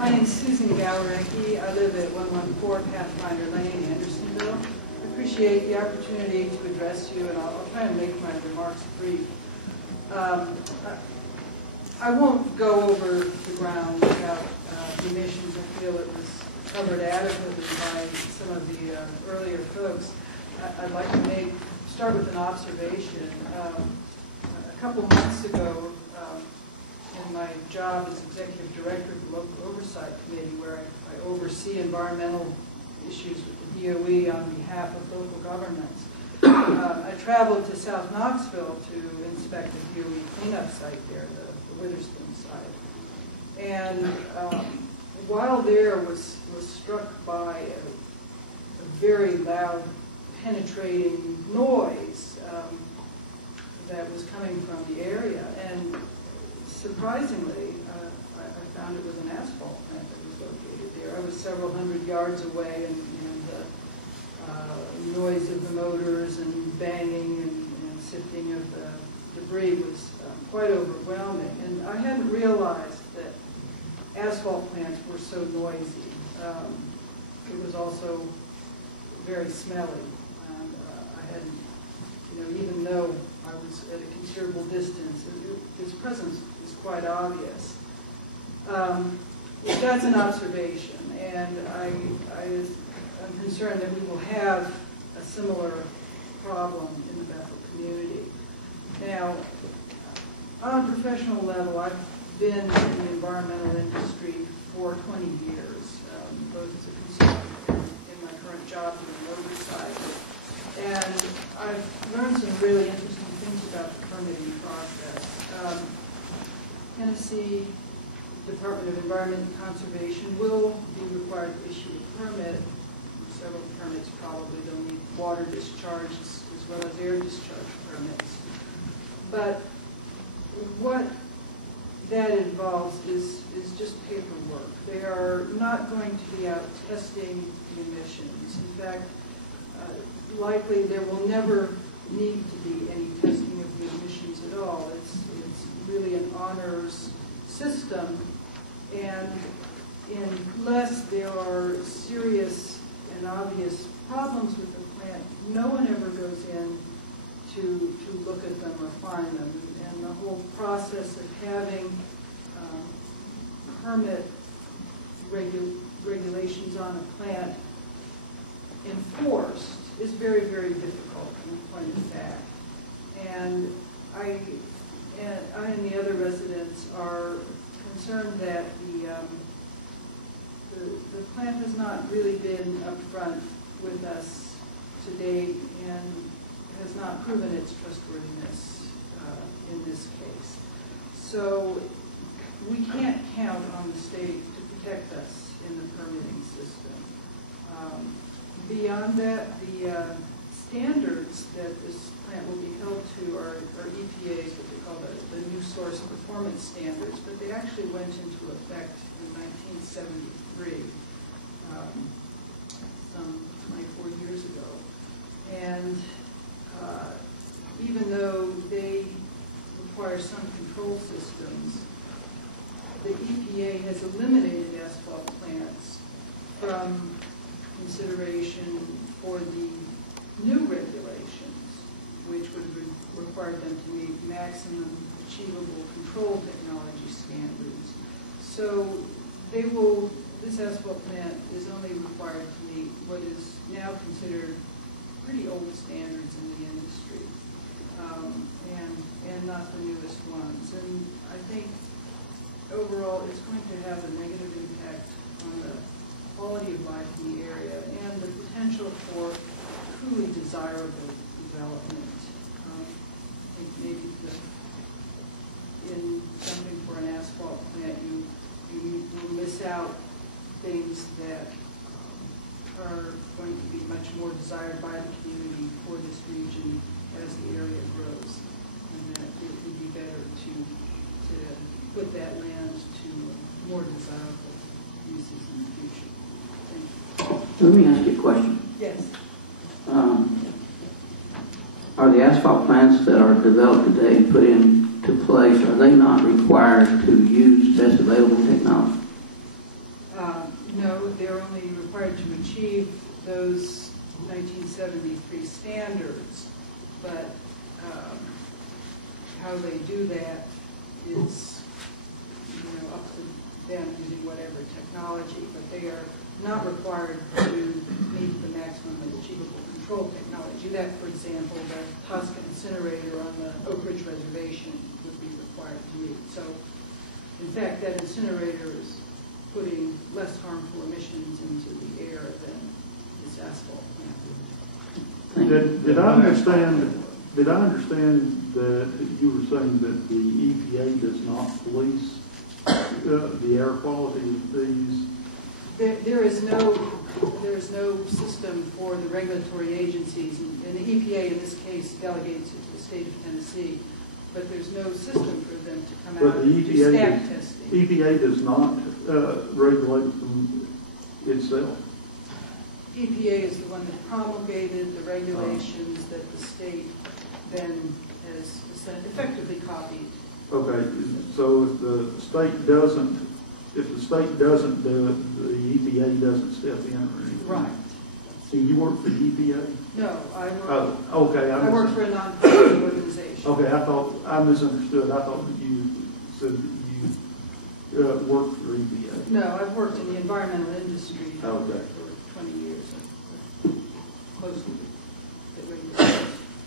My name is Susan Gawarecki. I live at 114 Pathfinder Lane, Andersonville. I appreciate the opportunity to address you, and I'll try and make my remarks brief. I won't go over the ground about the emissions. I feel it was covered adequately by some of the earlier folks. I'd like to start with an observation. A couple months ago, in my job as executive director of the Local Oversight Committee, where I oversee environmental issues with the DOE on behalf of local governments, I traveled to South Knoxville to inspect the DOE cleanup site there, the Witherspoon site. And while there was struck by a very loud, penetrating noise that was coming from the area. And surprisingly, I found it was an asphalt plant that was located there. I was several hundred yards away, and the noise of the motors and banging and sifting of the debris was quite overwhelming. And I hadn't realized that asphalt plants were so noisy. It was also very smelly. And I hadn't, even though I was at a considerable distance, its presence is quite obvious. That's an observation, and I'm concerned that we will have a similar problem in the Bethel community. Now, on a professional level, I've been in the environmental industry for 20 years, both as a consultant and in my current job doing oversight. And I've learned some really interesting things about the permitting process. Tennessee Department of Environment and Conservation will be required to issue a permit. Several permits probably. They'll need water discharge as well as air discharge permits. But what that involves is just paperwork. They are not going to be out testing the emissions. In fact, likely there will never need to be any testing of the emissions at all. It's really an honors system, and unless there are serious and obvious problems with the plant, no one ever goes in to look at them or find them. And the whole process of having permit regulations on a plant enforced is very, very difficult in point of fact. And I and the other residents are concerned that the plant has not really been upfront with us to date and has not proven its trustworthiness in this case. So we can't count on the state to protect us in the permitting system. Beyond that, the standards that this plant will be held to are EPA's, what they call the New Source Performance Standards, but they actually went into effect in 1973, some 24 years ago. And even though they require some control systems, the EPA has eliminated asphalt plants from consideration for the new regulations, which would require them to meet maximum achievable control technology standards. So this asphalt plant is only required to meet what is now considered pretty old standards in the industry, and not the newest ones. And I think overall it's going to have a negative impact on the quality of life in the area and the potential for truly desirable development. I think maybe in something for an asphalt plant, you will miss out things that are going to be much more desired by the community for this region as the area grows, and that it would be better to put that land to more desirable uses in the future. Thank you. Let me ask you a question. Yes. Are the asphalt plants that are developed today and put into place, are they not required to use best available technology? they're only required to achieve those 1973 standards, but how they do that is, up to them using whatever technology, but they are not required to meet the maximum achievable control technology. That, for example, the Tosca incinerator on the Oak Ridge Reservation would be required to meet. So, in fact, that incinerator is putting less harmful emissions into the air than this asphalt plant. Did I understand that you were saying that the EPA does not police the air quality of these? There is no system for the regulatory agencies, and the EPA in this case delegates it to the state of Tennessee, but there's no system for them to come out and do stack testing. EPA does not regulate them itself? EPA is the one that promulgated the regulations that the state then has effectively copied. Okay, so if the state doesn't do it, the EPA doesn't step in or anything? Right. So you work for the EPA? No, I work, Oh, okay. I work for a nonprofit organization. Okay, I misunderstood. I thought that you said that you worked for EPA. No, I've worked in the environmental industry Okay. for 20 years, close to the regulation.